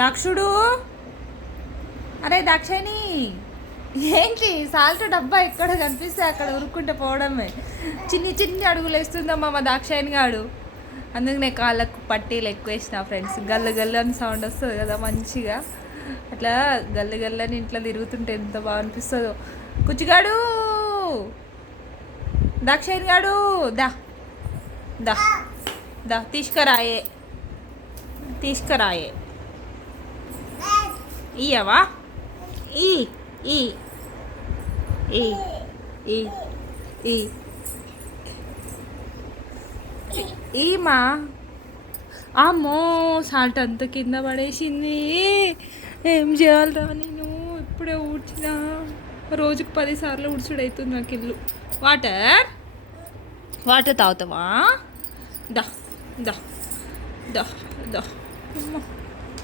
దాక్షుడు, అరే దాక్షాయిని, ఏంటి సాల్ట్ డబ్బా ఎక్కడ కనిపిస్తే అక్కడ ఉరుక్కుంటే పోవడమే. చిన్ని చిన్ని అడుగులు వేస్తుందమ్మా మా దాక్షాయిని గాడు. అందుకు నేను కాళ్ళకు పట్టీలు ఎక్కువ వేసిన ఫ్రెండ్స్. గల్లు గల్లు అని సౌండ్ వస్తుంది కదా మంచిగా. అట్లా గల్లు గల్లు అని ఇంట్లో తిరుగుతుంటే ఎంత బాగా అనిపిస్తుందో. కుచ్చిగాడు, దాక్షాయిని గాడు, దా దా దా తీసుకురాయే, తీసుకురాయే. ఇయ్యవా? ఈ ఈ ఈ ఈ ఈ ఈమా. అమ్మో సాల్ట్ అంత కింద పడేసింది. ఏం చేయాలరా నేను? ఇప్పుడే ఊడ్చిన. రోజుకు 10 సార్లు ఊడ్చుడు అవుతుంది నాకు ఇల్లు. వాటర్ వాటర్ తాగుతావా? దా దా దా దా అమ్మా.